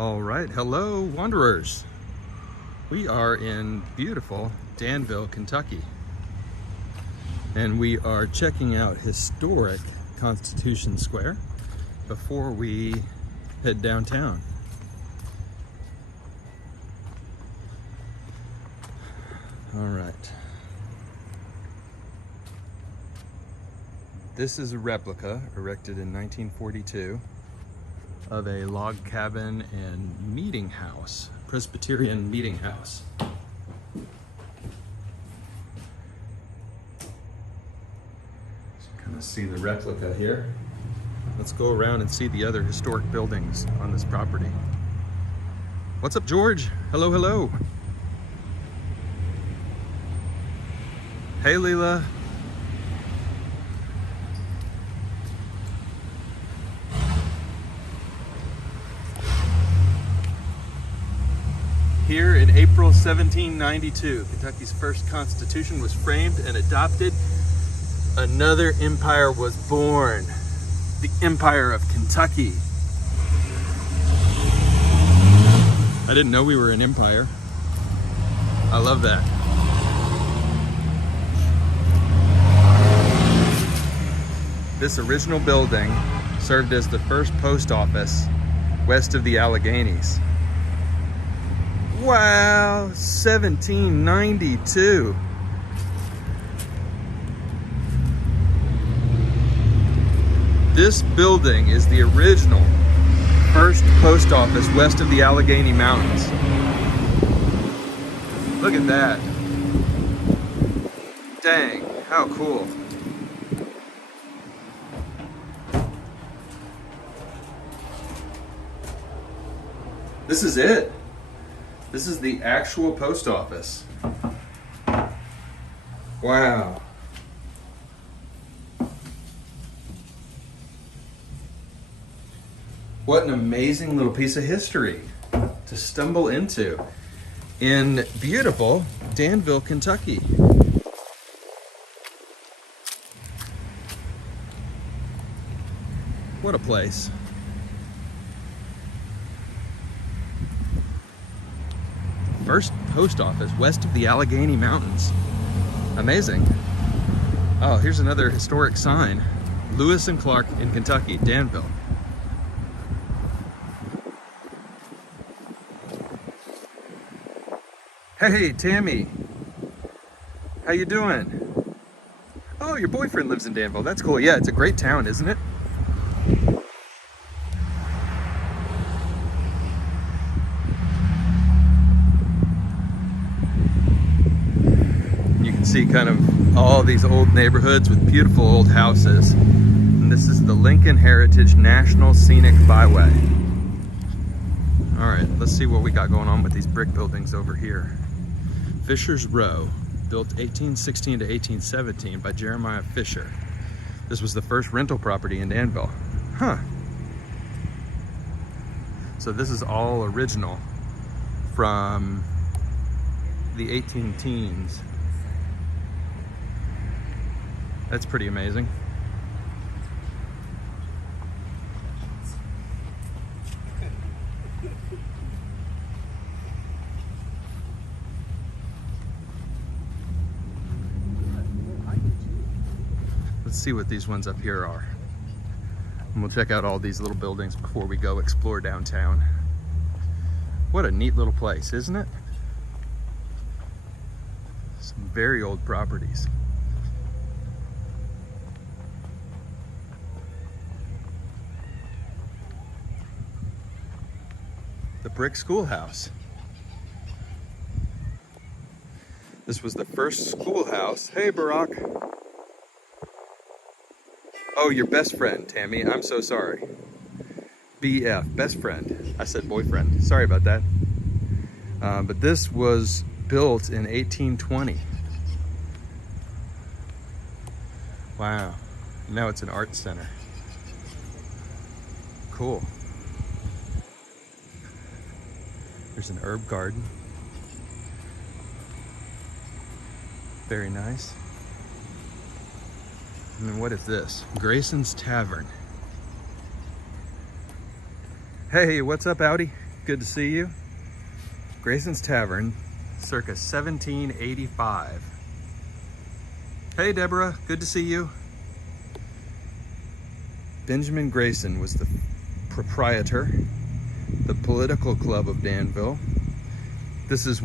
All right, hello wanderers. We are in beautiful Danville, Kentucky. And we are checking out historic Constitution Square before we head downtown. All right. This is a replica erected in 1942 of a log cabin and meeting house, Presbyterian meeting house. Kind of see the replica here. Let's go around and see the other historic buildings on this property. What's up, George? Hello, hello. Hey, Leela. Here in April 1792, Kentucky's first constitution was framed and adopted. Another empire was born, the Empire of Kentucky. I didn't know we were an empire. I love that. This original building served as the first post office west of the Alleghenies. Wow, 1792. This building is the original first post office west of the Allegheny Mountains. Look at that. Dang, how cool. This is it. This is the actual post office. Wow. What an amazing little piece of history to stumble into in beautiful Danville, Kentucky. What a place. First post office west of the Allegheny Mountains. Amazing. Oh, here's another historic sign. Lewis and Clark in Kentucky, Danville. Hey, Tammy. How you doing? Oh, your boyfriend lives in Danville. That's cool. Yeah, it's a great town, isn't it? See kind of all these old neighborhoods with beautiful old houses. And this is the Lincoln Heritage National Scenic Byway. All right, let's see what we got going on with these brick buildings over here. Fisher's Row, built 1816 to 1817 by Jeremiah Fisher. This was the first rental property in Danville. Huh. So this is all original from the 18 teens. That's pretty amazing. Let's see what these ones up here are. And we'll check out all these little buildings before we go explore downtown. What a neat little place, isn't it? Some very old properties. The brick schoolhouse. This was the first schoolhouse. Hey, Barack. Oh, your best friend, Tammy. I'm so sorry. BF, best friend. I said boyfriend. Sorry about that. But this was built in 1820. Wow. Now it's an art center. Cool. There's an herb garden. Very nice. And then what is this? Grayson's Tavern. Hey, what's up, Audi? good to see you. Grayson's Tavern, circa 1785. Hey Deborah, good to see you. Benjamin Grayson was the proprietor, the political club of Danville. This is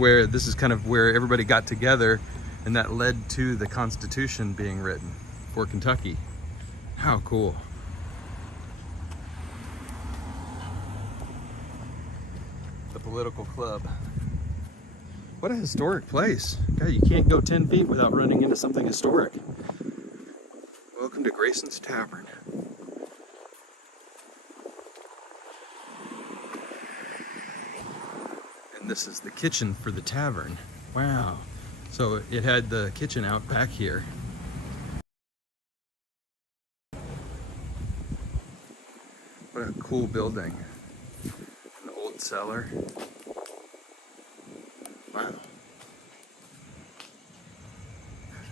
kind of where everybody got together, and that led to the Constitution being written for Kentucky. How cool. The political club. What a historic place. God, you can't go 10 feet without running into something historic. Welcome to Grayson's Tavern. And this is the kitchen for the tavern. Wow. So it had the kitchen out back here. What a cool building. An old cellar. Wow.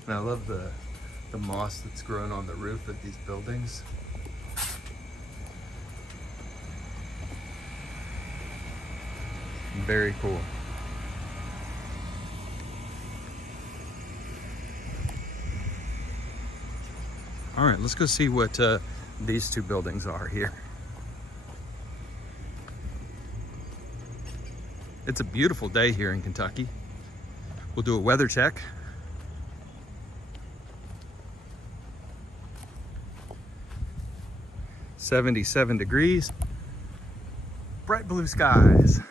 And I love the moss that's grown on the roof of these buildings. Very cool. All right, let's go see what these two buildings are here. It's a beautiful day here in Kentucky. We'll do a weather check. .77 degrees. Bright blue skies.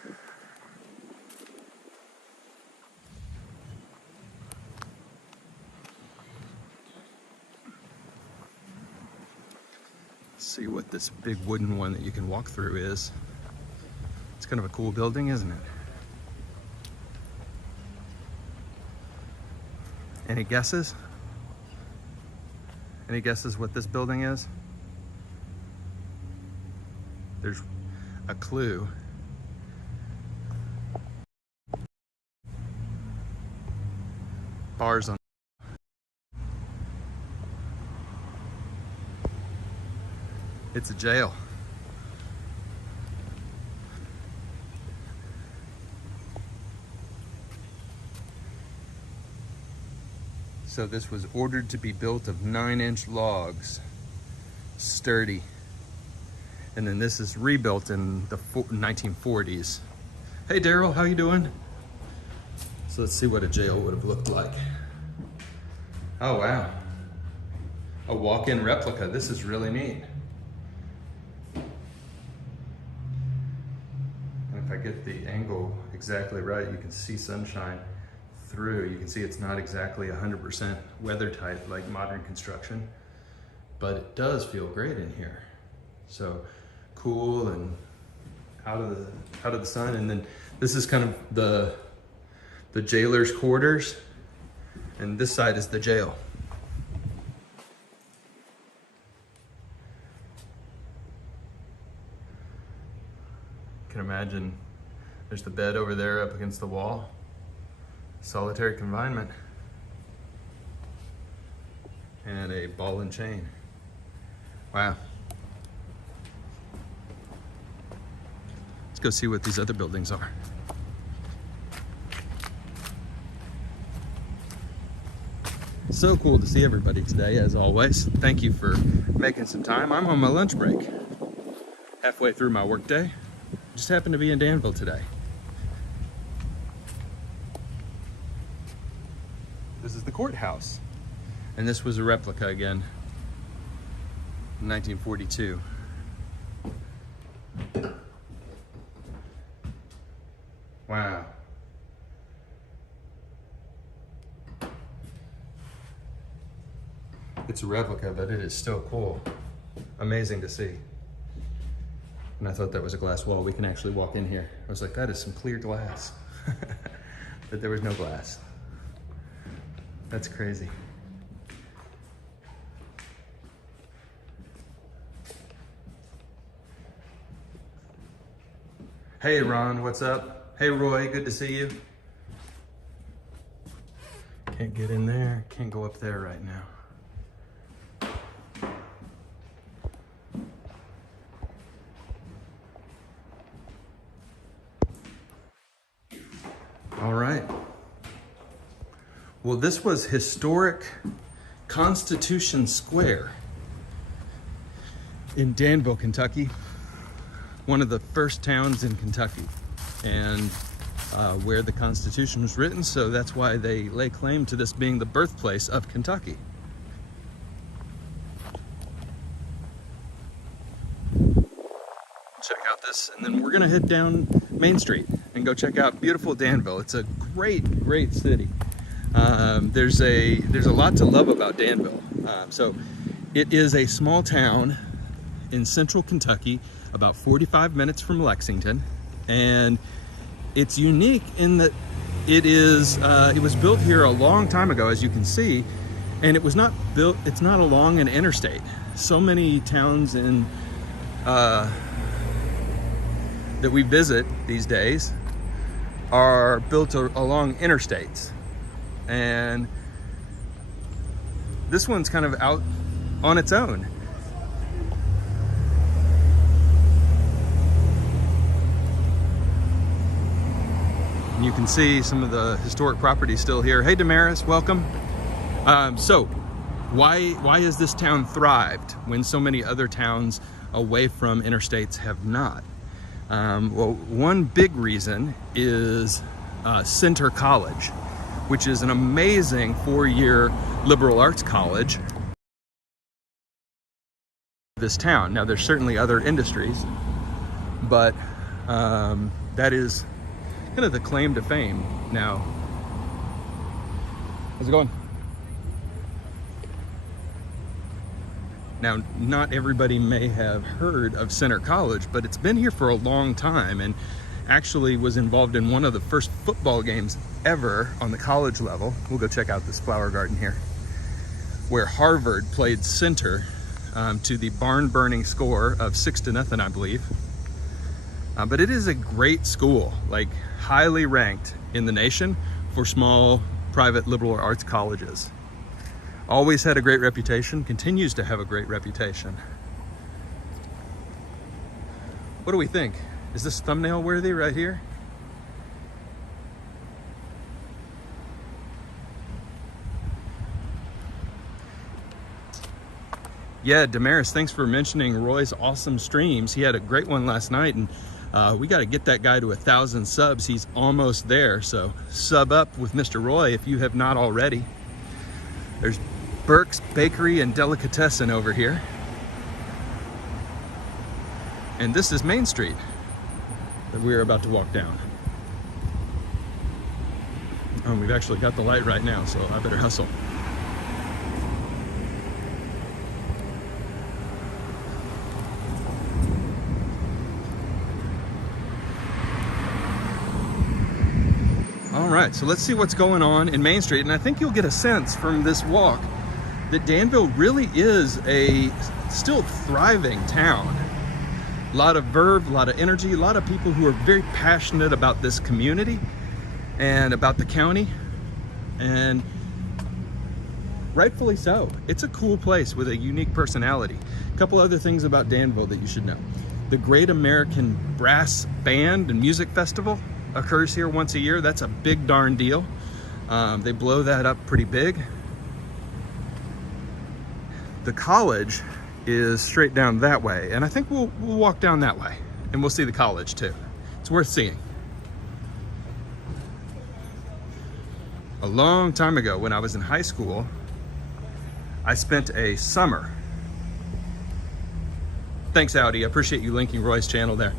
See what this big wooden one that you can walk through is. It's kind of a cool building, isn't it? Any guesses? Any guesses what this building is? There's a clue. Bars on. It's a jail. So this was ordered to be built of 9-inch logs, sturdy. And then this is rebuilt in the 1940s. Hey Daryl, how you doing? So let's see what a jail would have looked like. Oh wow, a walk-in replica. This is really neat. And if I get the angle exactly right, you can see sunshine through. You can see it's not exactly 100% weather tight like modern construction, but it does feel great in here. So cool and out of the sun. And then this is kind of the jailer's quarters, and this side is the jail. You can imagine there's the bed over there up against the wall. Solitary confinement. And a ball and chain. Wow. Let's go see what these other buildings are. So cool to see everybody today, as always. Thank you for making some time. I'm on my lunch break. Halfway through my workday. Just happened to be in Danville today. This is the courthouse. And this was a replica again, in 1942. Wow. It's a replica, but it is still cool. Amazing to see. And I thought that was a glass wall. We can actually walk in here. I was like, that is some clear glass. But there was no glass. That's crazy. Hey Ron, what's up? Hey Roy, good to see you. Can't get in there, can't go up there right now. Well, this was historic Constitution Square in Danville, Kentucky. One of the first towns in Kentucky, and where the Constitution was written, so that's why they lay claim to this being the birthplace of Kentucky. Check out this, and then we're gonna head down Main Street and go check out beautiful Danville. It's a great, great city. There's a lot to love about Danville. So it is a small town in central Kentucky, about 45 minutes from Lexington, and it's unique in that it was built here a long time ago, as you can see, and it's not along an interstate. So many towns in that we visit these days are built along interstates, and this one's kind of out on its own. And you can see some of the historic properties still here. Hey Damaris, welcome. So why has this town thrived when so many other towns away from interstates have not? Well, one big reason is Center College, which is an amazing 4-year liberal arts college. This town. Now, there's certainly other industries, but that is kind of the claim to fame now. How's it going? Now, not everybody may have heard of Center College, but it's been here for a long time, and actually was involved in one of the first football games ever on the college level. We'll go check out this flower garden here, where Harvard played center to the barn-burning score of 6-0, I believe. But it is a great school, like highly ranked in the nation for small private liberal arts colleges. Always had a great reputation, continues to have a great reputation. What do we think? Is this thumbnail worthy right here? Yeah, Damaris, thanks for mentioning Roy's awesome streams. He had a great one last night, and we got to get that guy to 1,000 subs. He's almost there, so sub up with Mr. Roy if you have not already. There's Burke's Bakery and Delicatessen over here. And this is Main Street that we're about to walk down. We've actually got the light right now, so I better hustle. All right, so let's see what's going on in Main Street, and I think you'll get a sense from this walk that Danville really is a still thriving town. A lot of verve, a lot of energy, a lot of people who are very passionate about this community and about the county, and rightfully so. It's a cool place with a unique personality. A couple other things about Danville that you should know. The Great American Brass Band and Music Festival occurs here once a year. That's a big darn deal. They blow that up pretty big. The college is straight down that way, and I think we'll walk down that way and we'll see the college too. It's worth seeing. A long time ago when I was in high school, I spent a summer. Thanks, Audi. I appreciate you linking Roy's channel there.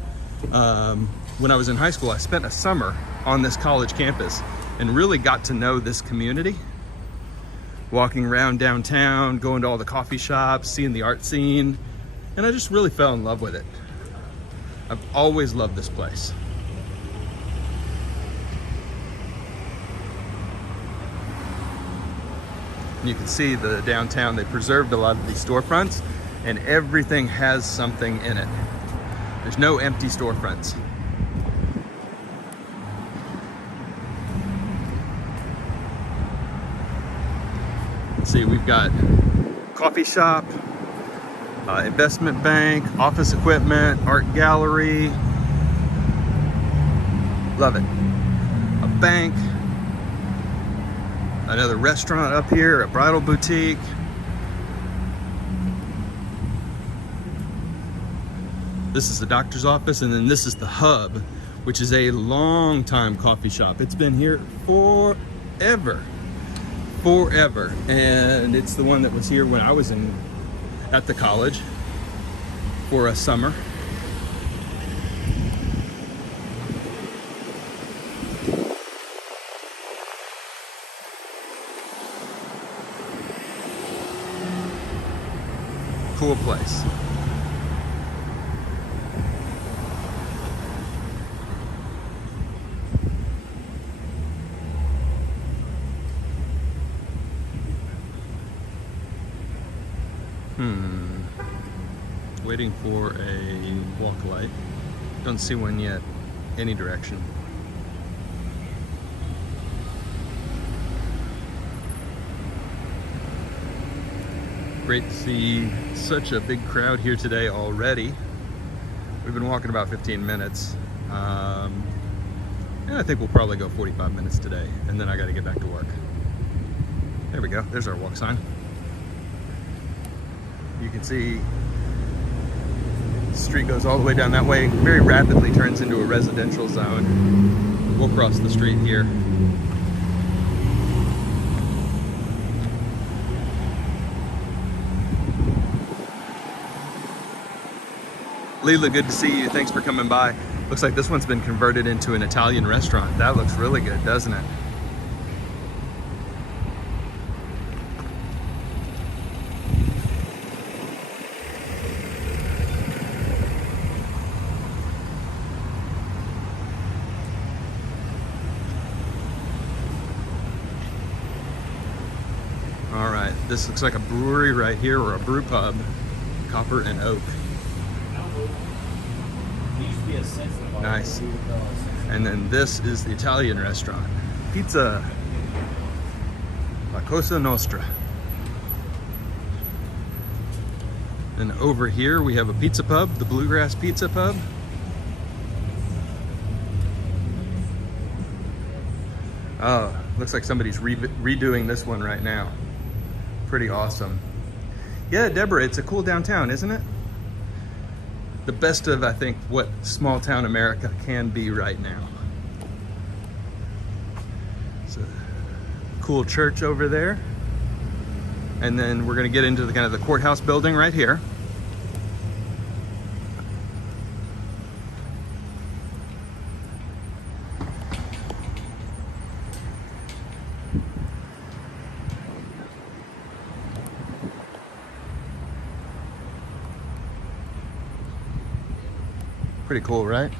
When I was in high school, I spent a summer on this college campus and really got to know this community. Walking around downtown, going to all the coffee shops, seeing the art scene, and I just really fell in love with it. I've always loved this place. And you can see the downtown, they preserved a lot of these storefronts, and everything has something in it. There's no empty storefronts. See, we've got coffee shop, investment bank, office equipment, art gallery. Love it. A bank. Another restaurant up here, a bridal boutique. This is the doctor's office, and then this is the Hub, which is a long time coffee shop. It's been here forever, and it's the one that was here when I was at the college for a summer. Cool place. Waiting for a walk light. Don't see one yet, any direction. Great to see such a big crowd here today already. We've been walking about 15 minutes. And I think we'll probably go 45 minutes today, and then I got to get back to work. There we go, there's our walk sign. You can see the street goes all the way down that way, very rapidly turns into a residential zone. We'll cross the street here. Leela, good to see you. Thanks for coming by. Looks like this one's been converted into an Italian restaurant. That looks really good, doesn't it? All right, this looks like a brewery right here, or a brew pub, Copper and Oak. Nice. And then this is the Italian restaurant, Pizza La Cosa Nostra. And over here we have a pizza pub, the Bluegrass Pizza Pub. Oh, looks like somebody's redoing this one right now. Pretty awesome. Yeah, Deborah, it's a cool downtown, isn't it? The best of, I think, what small town America can be right now. It's a cool church over there. And then we're gonna get into the kind of the courthouse building right here. Pretty cool, right?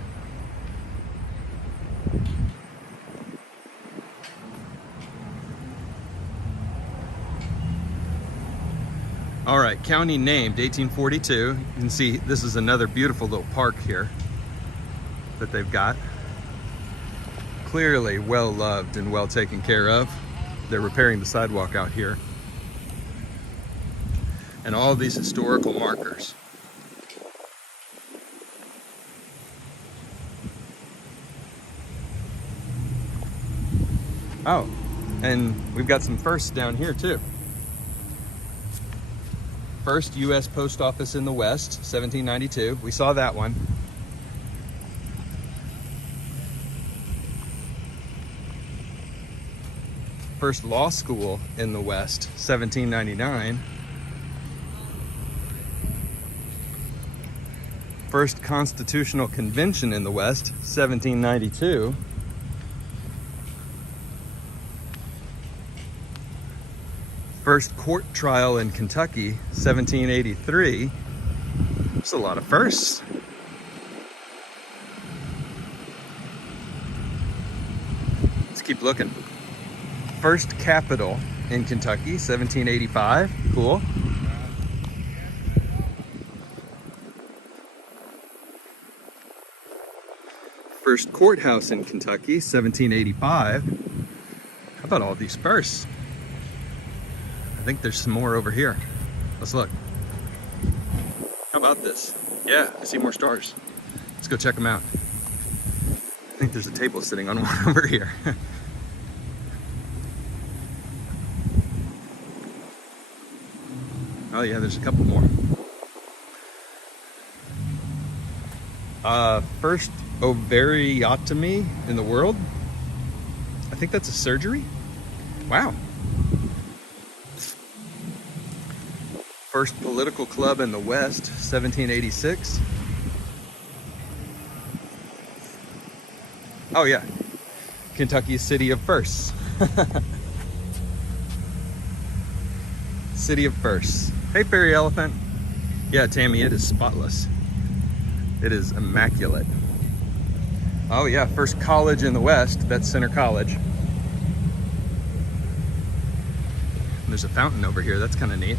All right, county named 1842. You can see this is another beautiful little park here that they've got. Clearly well loved and well taken care of. They're repairing the sidewalk out here. And all these historical markers. Oh, and we've got some firsts down here too. First U.S. Post Office in the West, 1792. We saw that one. First law school in the West, 1799. First Constitutional Convention in the West, 1792. First court trial in Kentucky, 1783. There's a lot of firsts. Let's keep looking. First Capitol in Kentucky, 1785. Cool. First courthouse in Kentucky, 1785. How about all these firsts? I think there's some more over here. Let's look. How about this? Yeah, I see more stars. Let's go check them out. I think there's a table sitting on one over here. Oh yeah, there's a couple more. First ovariotomy in the world. I think that's a surgery. Wow. First political club in the West, 1786. Oh yeah, Kentucky's city of firsts. City of firsts. Hey, fairy elephant. Yeah, Tammy, it is spotless. It is immaculate. Oh yeah, first college in the West, that's Center College. And there's a fountain over here, that's kind of neat.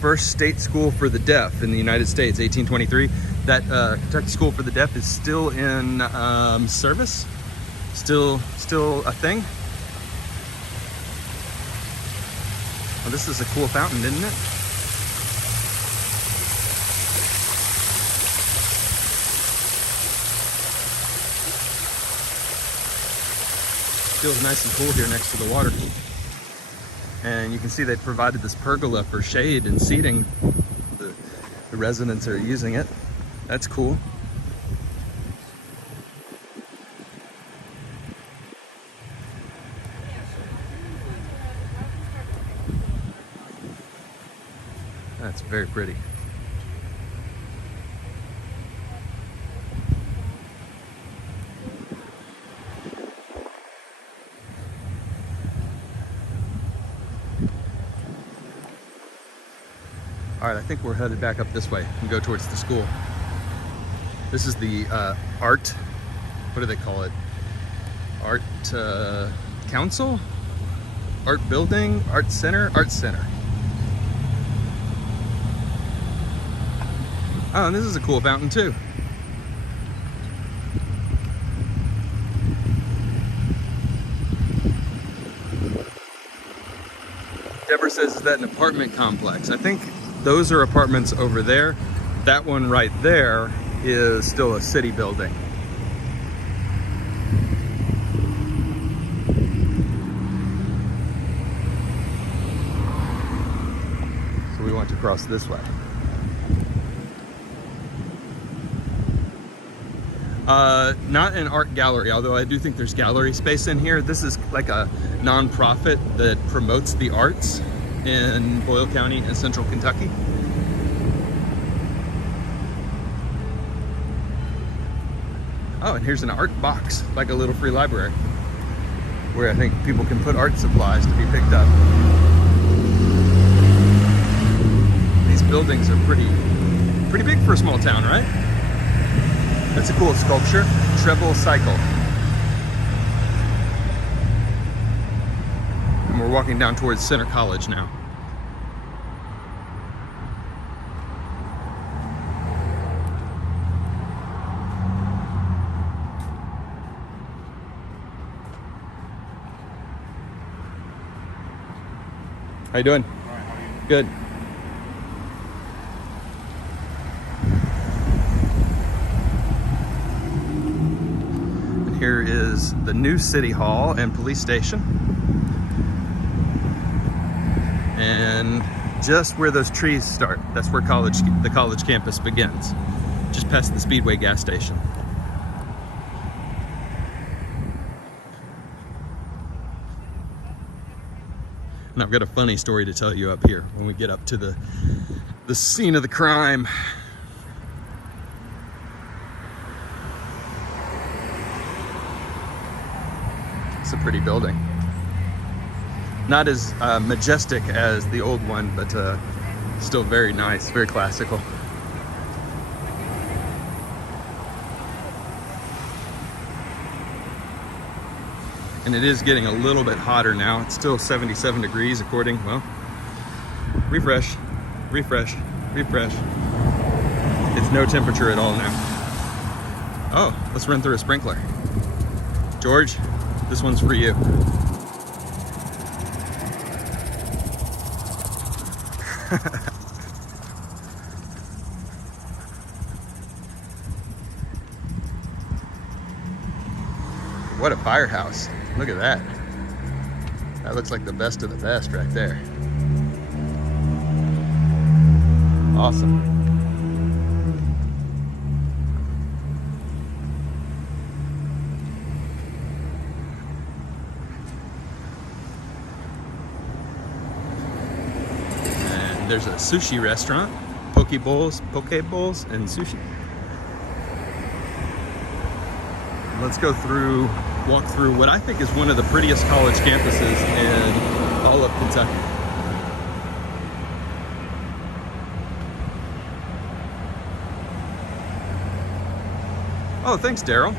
First state school for the deaf in the United States, 1823. That Kentucky School for the Deaf is still in service, still a thing. Well, this is a cool fountain, isn't it? Feels nice and cool here next to the water. And you can see they provided this pergola for shade and seating. The residents are using it. That's cool. That's very pretty. All right, I think we're headed back up this way and go towards the school. This is the art, what do they call it? Art council? Art building? Art center? Art center. Oh, and this is a cool fountain too. Deborah says, is that an apartment complex? I think those are apartments over there. That one right there is still a city building. So we want to cross this way. Not an art gallery, although I do think there's gallery space in here. This is like a nonprofit that promotes the arts in Boyle County and central Kentucky. Oh, and here's an art box, like a little free library, where I think people can put art supplies to be picked up. These buildings are pretty big for a small town, right? That's a cool sculpture, treble cycle. And we're walking down towards Center College now. How you doing? All right, how are you? Good. And here is the new City Hall and police station. And just where those trees start, that's where the college campus begins. Just past the Speedway gas station. And I've got a funny story to tell you up here when we get up to the scene of the crime. It's a pretty building. Not as majestic as the old one, but still very nice, very classical. And it is getting a little bit hotter now. It's still 77 degrees according, well, refresh, refresh, refresh. It's no temperature at all now. Oh, let's run through a sprinkler. George, this one's for you. What a firehouse. Look at that. That looks like the best of the best right there. Awesome. And there's a sushi restaurant, poke bowls, and sushi. Let's go through, walk through what I think is one of the prettiest college campuses in all of Kentucky. Oh, thanks, Daryl.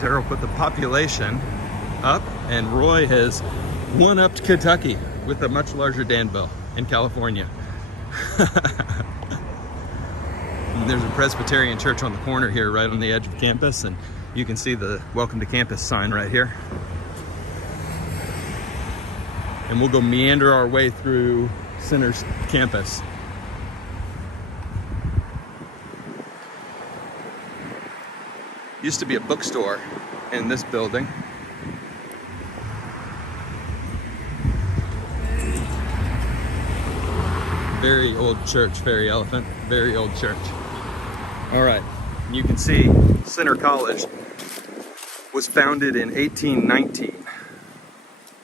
Daryl put the population up, and Roy has one-upped Kentucky with a much larger Danville in California. And there's a Presbyterian church on the corner here, right on the edge of campus, and you can see the Welcome to Campus sign right here. And we'll go meander our way through Center's campus. Used to be a bookstore in this building. Very old church, Fairy Elephant, very old church. All right, you can see Center College was founded in 1819.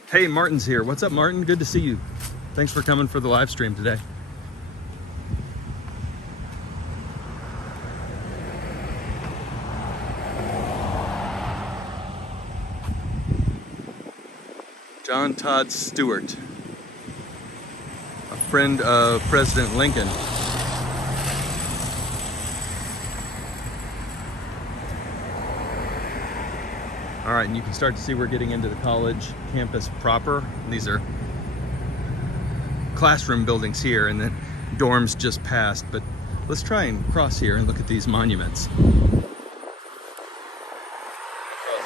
Hey, Martin's here. What's up, Martin? Good to see you. Thanks for coming for the live stream today. John Todd Stewart, a friend of President Lincoln. All right, and you can start to see we're getting into the college campus proper. These are classroom buildings here, and then dorms just past. But let's try and cross here and look at these monuments. Cross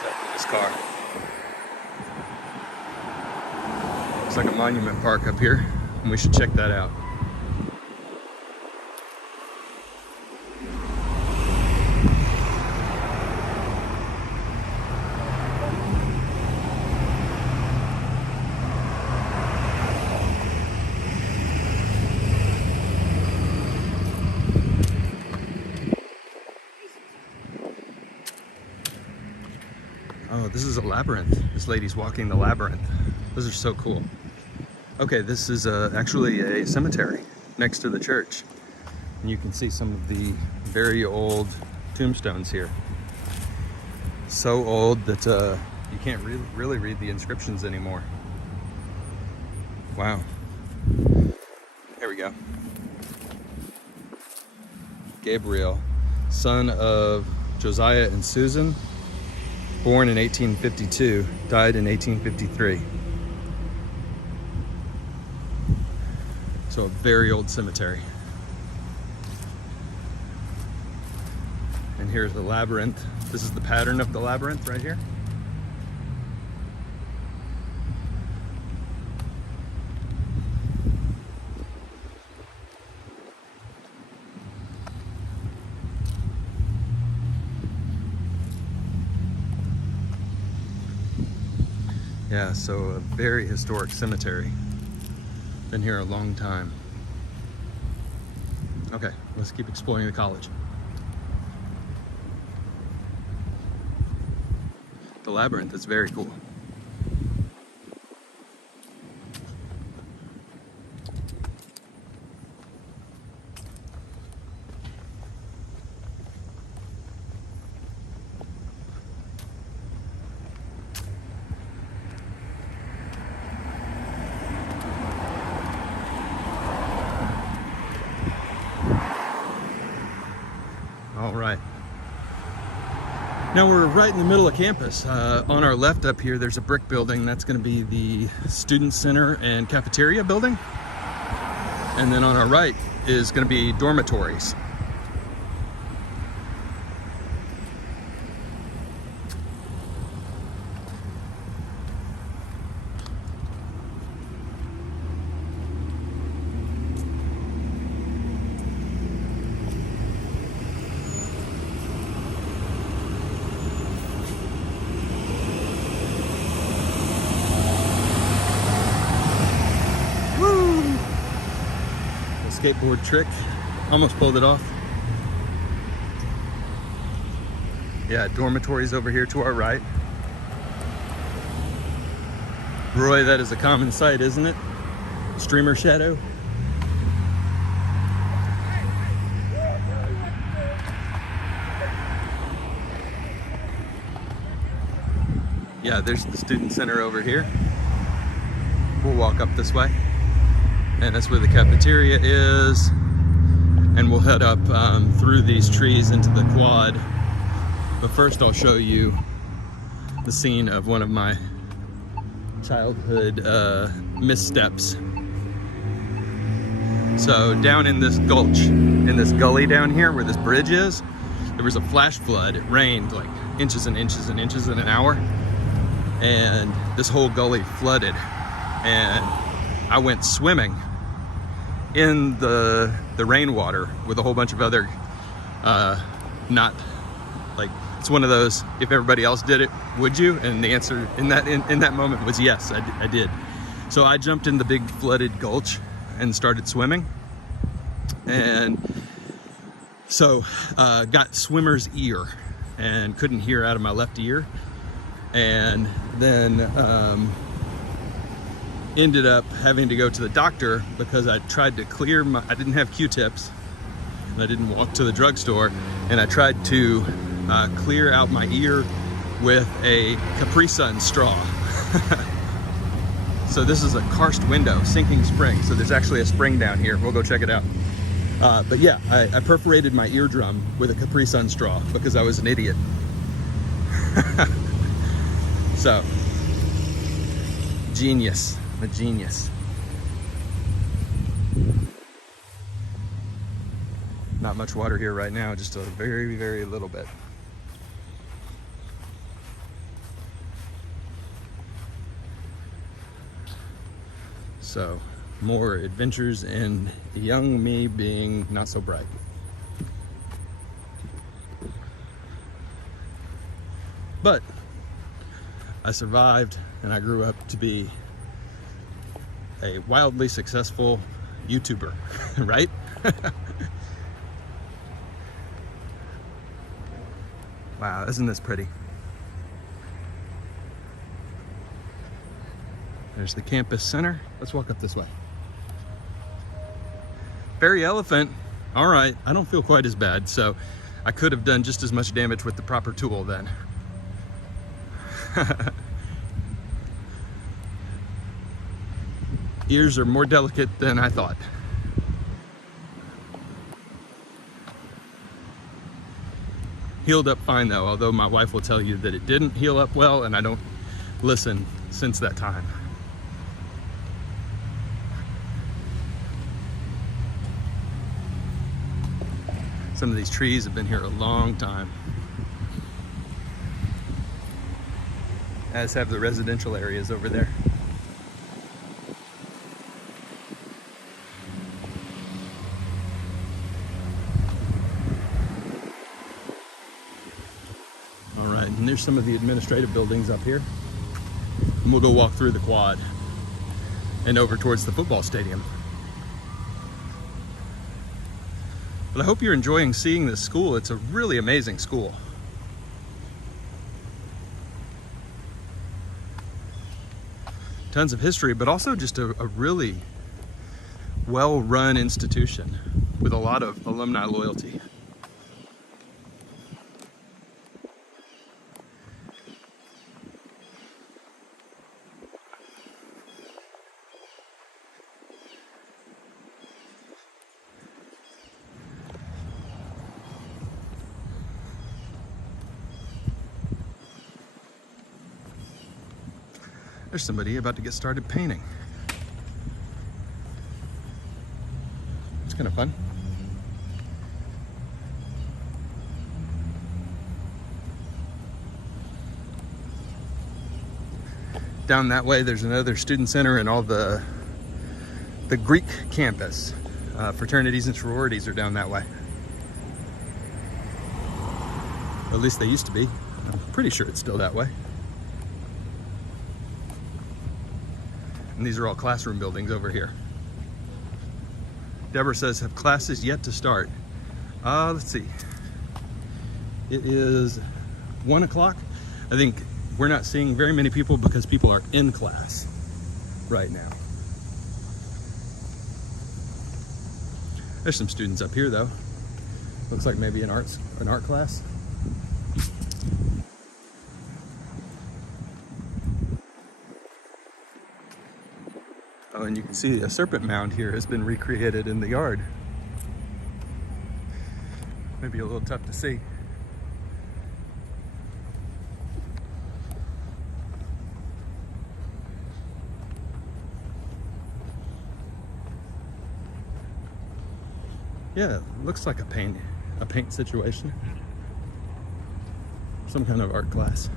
after this car. Looks like a monument park up here, and we should check that out. Oh, this is a labyrinth. This lady's walking the labyrinth. Those are so cool. Okay, this is actually a cemetery next to the church. And you can see some of the very old tombstones here. So old that you can't really read the inscriptions anymore. Wow. Here we go. Gabriel, son of Josiah and Susan, born in 1852, died in 1853. So a very old cemetery. And here's the labyrinth. This is the pattern of the labyrinth right here. Yeah, so a very historic cemetery. Been here a long time. Okay, let's keep exploring the college. The labyrinth is very cool. All right. Now we're right in the middle of campus. On our left up here, there's a brick building. That's going to be the Student Center and Cafeteria building. And then on our right is going to be dormitories. skateboard trick. Almost pulled it off. Yeah, dormitories over here to our right. Roy, that is a common sight, isn't it? Streamer shadow. Yeah, there's the student center over here. We'll walk up this way. And that's where the cafeteria is. And we'll head up through these trees into the quad. But first I'll show you the scene of one of my childhood missteps. So down in this gulch, in this gully down here where this bridge is, there was a flash flood. It rained like inches and inches and inches in an hour. And this whole gully flooded. And I went swimming in the rainwater with a whole bunch of other, not like, it's one of those, if everybody else did it, would you? And the answer in that moment was yes, I did. So I jumped in the big flooded gulch and started swimming. And so got swimmer's ear and couldn't hear out of my left ear. And then ended up having to go to the doctor because I tried to clear my, I didn't have Q-tips and I didn't walk to the drugstore, and I tried to clear out my ear with a Capri Sun straw. So this is a karst window, sinking spring. So there's actually a spring down here. We'll go check it out. But yeah, I perforated my eardrum with a Capri Sun straw because I was an idiot. So, genius, a genius. Not much water here right now, just a very, very little bit. So, more adventures and young me being not so bright. But I survived, and I grew up to be a wildly successful YouTuber, right? Wow, isn't this pretty? There's the campus center. Let's walk up this way. Fairy elephant. All right, I don't feel quite as bad, so I could have done just as much damage with the proper tool then. Ears are more delicate than I thought. Healed up fine though, although my wife will tell you that it didn't heal up well, and I don't listen since that time. Some of these trees have been here a long time, as have the residential areas over there. All right, and there's some of the administrative buildings up here. And we'll go walk through the quad and over towards the football stadium. But I hope you're enjoying seeing this school. It's a really amazing school. Tons of history, but also just a really well-run institution with a lot of alumni loyalty. There's somebody about to get started painting. It's kind of fun. Down that way, there's another student center and all the Greek campus. Fraternities and sororities are down that way. Or at least they used to be. I'm pretty sure it's still that way. And these are all classroom buildings over here. Deborah says, have classes yet to start? Let's see. It is 1 o'clock. I think we're not seeing very many people because people are in class right now. There's some students up here though. Looks like maybe an art class. Oh, and you can see a serpent mound here has been recreated in the yard. Maybe a little tough to see. Yeah, it looks like a paint situation. Some kind of art class.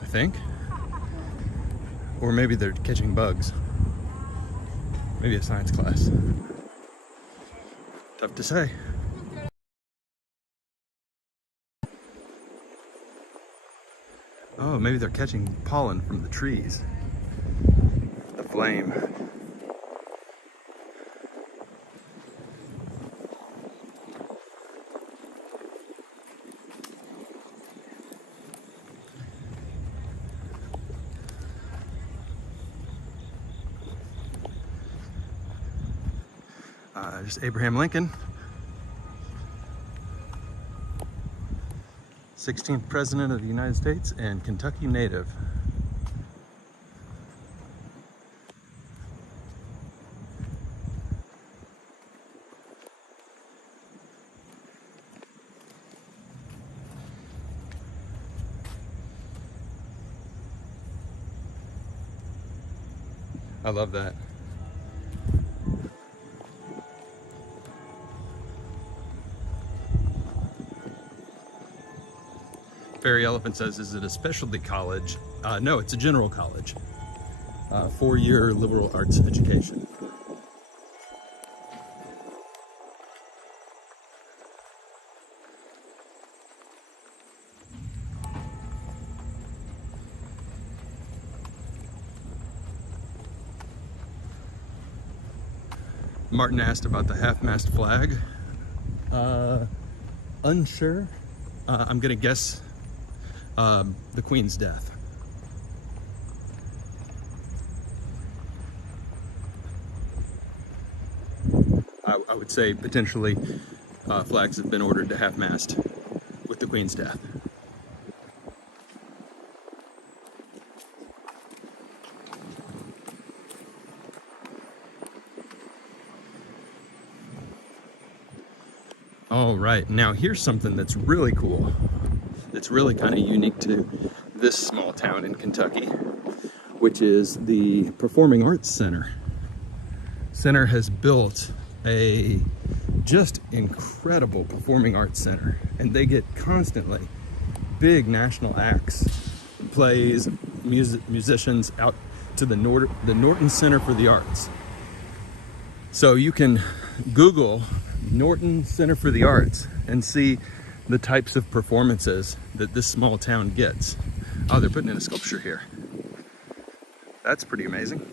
I think. Or maybe they're catching bugs. Maybe a science class. Tough to say. Oh, maybe they're catching pollen from the trees. The flame. There's Abraham Lincoln, 16th President of the United States and Kentucky native. I love that. Fairy Elephant says, is it a specialty college? No, it's a general college. 4-year liberal arts education. Martin asked about the half-mast flag. Unsure. I'm gonna guess the Queen's death. I would say potentially flags have been ordered to half-mast with the Queen's death. All right, now here's something that's really cool. It's really kind of unique to this small town in Kentucky, which is the Performing Arts Center. Center has built a just incredible performing arts center, and they get constantly big national acts, plays, musicians out to the Norton Center for the Arts. So you can Google Norton Center for the Arts and see the types of performances that this small town gets. Oh, they're putting in a sculpture here. That's pretty amazing.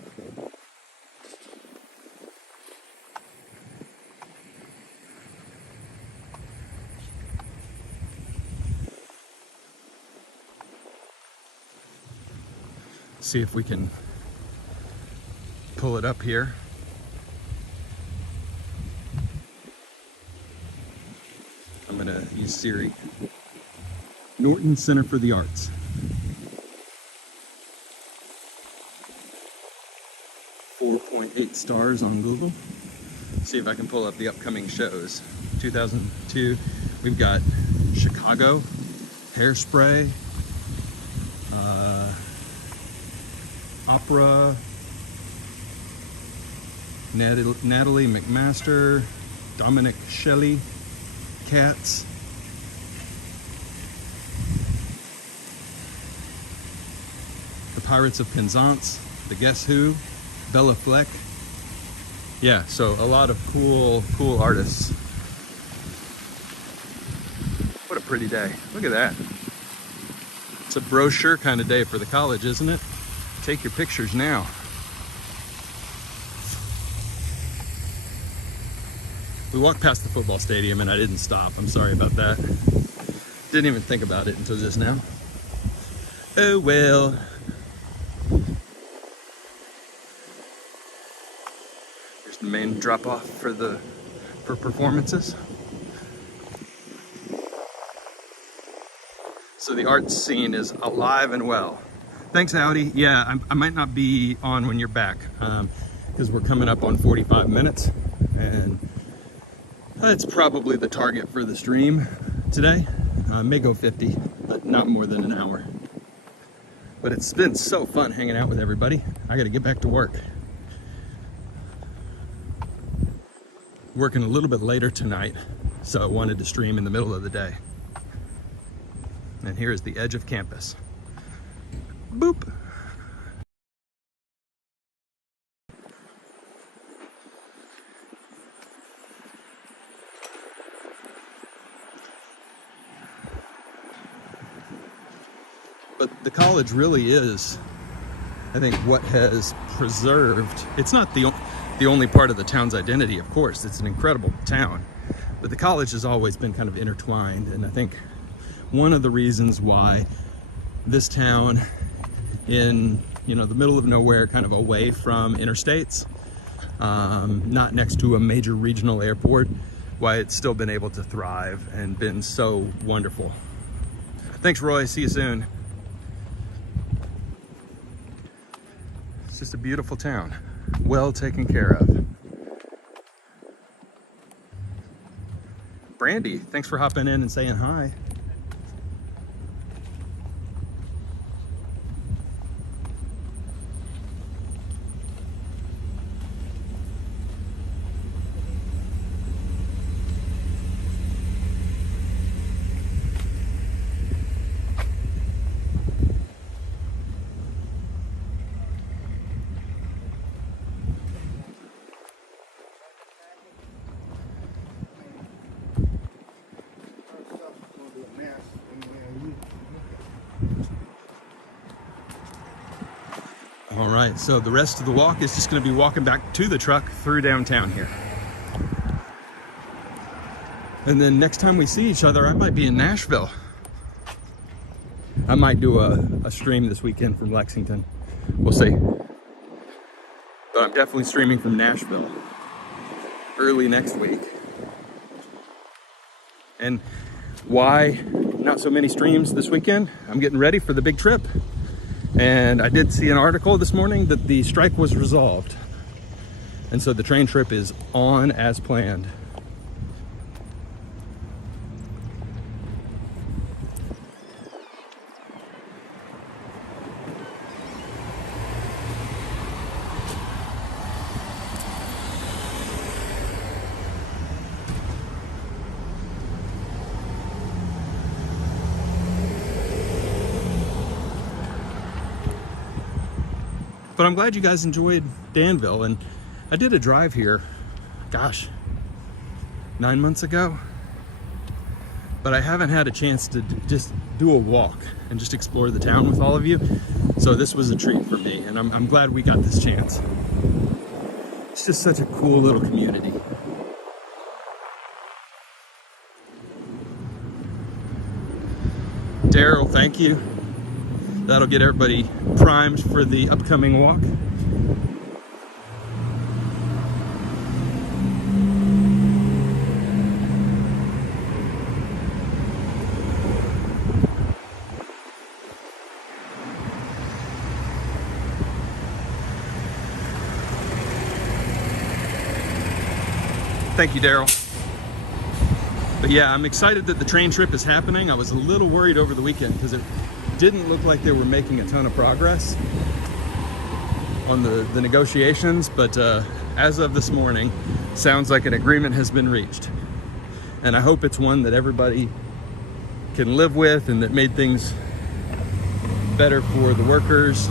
See if we can pull it up here. I'm gonna use Siri. Norton Center for the Arts. 4.8 stars on Google. See if I can pull up the upcoming shows. 2002, we've got Chicago, Hairspray, opera, Natalie McMaster, Dominic Shelley, Cats, the Pirates of Penzance, the Guess Who, Bella Fleck. Yeah, so a lot of cool artists. What a pretty day. Look at that. It's a brochure kind of day for the college, isn't it? Take your pictures now. We walked past the football stadium and I didn't stop. I'm sorry about that. Didn't even think about it until just now. Oh well. Here's the main drop off for performances. So the art scene is alive and well. Thanks, Audi. Yeah, I might not be on when you're back because we're coming up on 45 minutes and it's probably the target for the stream today. May go 50, but not more than an hour. But it's been so fun hanging out with everybody. I gotta get back to work. Working a little bit later tonight, so I wanted to stream in the middle of the day. And here is the edge of campus. Boop. But the college really is, I think, what has preserved. It's not the only part of the town's identity, of course. It's an incredible town. But the college has always been kind of intertwined. And I think one of the reasons why this town in, the middle of nowhere, kind of away from interstates, not next to a major regional airport, why it's still been able to thrive and been so wonderful. Thanks, Roy. See you soon. It's just a beautiful town, well taken care of. Brandy, thanks for hopping in and saying hi. All right, so the rest of the walk is just going to be walking back to the truck through downtown here. And then next time we see each other, I might be in Nashville. I might do a stream this weekend from Lexington. We'll see. But I'm definitely streaming from Nashville early next week. And why not so many streams this weekend? I'm getting ready for the big trip. And I did see an article this morning that the strike was resolved. And so the train trip is on as planned. But I'm glad you guys enjoyed Danville, and I did a drive here, gosh, 9 months ago, but I haven't had a chance to just do a walk and just explore the town with all of you. So this was a treat for me, and I'm glad we got this chance. It's just such a cool little community. Daryl, thank you. That'll get everybody primed for the upcoming walk. Thank you, Daryl. But yeah, I'm excited that the train trip is happening. I was a little worried over the weekend because it didn't look like they were making a ton of progress on the negotiations, but as of this morning, sounds like an agreement has been reached. And I hope it's one that everybody can live with and that made things better for the workers.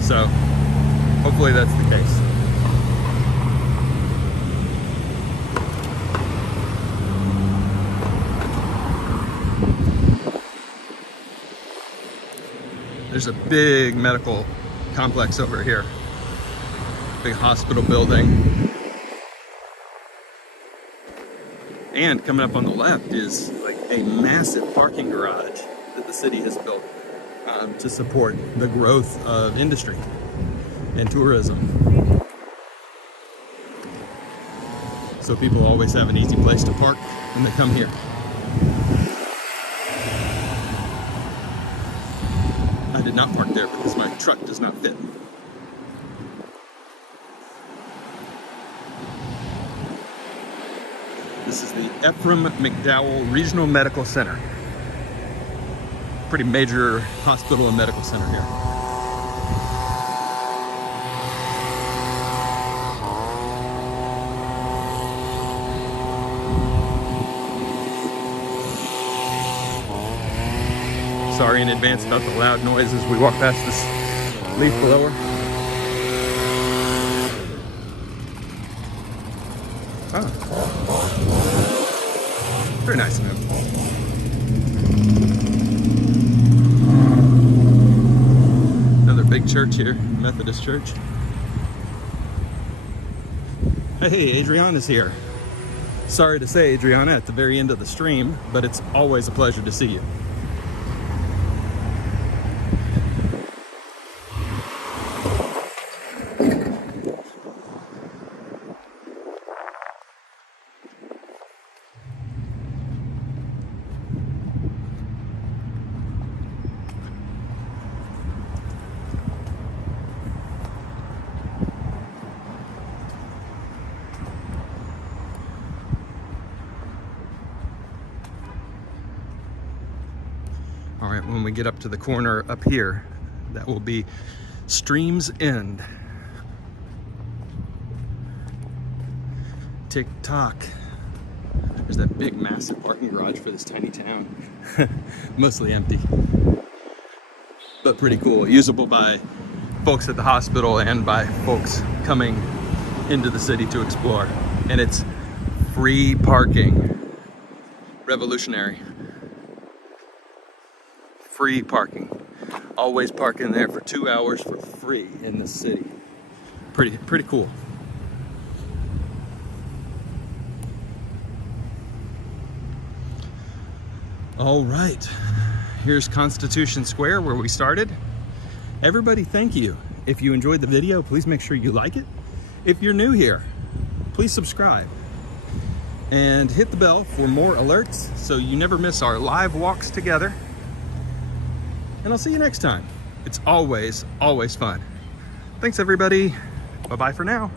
So hopefully that's the case. There's a big medical complex over here. Big hospital building. And coming up on the left is like a massive parking garage that the city has built to support the growth of industry and tourism. So people always have an easy place to park when they come here. I did not park there because my truck does not fit. This is the Ephraim McDowell Regional Medical Center. Pretty major hospital and medical center here. Sorry in advance about the loud noise as we walk past this leaf blower. Oh. Very nice of him. Another big church here, Methodist church. Hey, Adriana's here. Sorry to say, Adriana, at the very end of the stream, but it's always a pleasure to see you. All right, when we get up to the corner up here, that will be Stream's End. Tick tock. There's that big, massive parking garage for this tiny town. Mostly empty, but pretty cool. Usable by folks at the hospital and by folks coming into the city to explore. And it's free parking. Revolutionary. Free parking. Always park in there for 2 hours for free in the city. Pretty cool. All right, here's Constitution Square where we started. Everybody, thank you. If you enjoyed the video, please make sure you like it. If you're new here, please subscribe and hit the bell for more alerts so you never miss our live walks together. And I'll see you next time. It's always, always fun. Thanks, everybody. Bye-bye for now.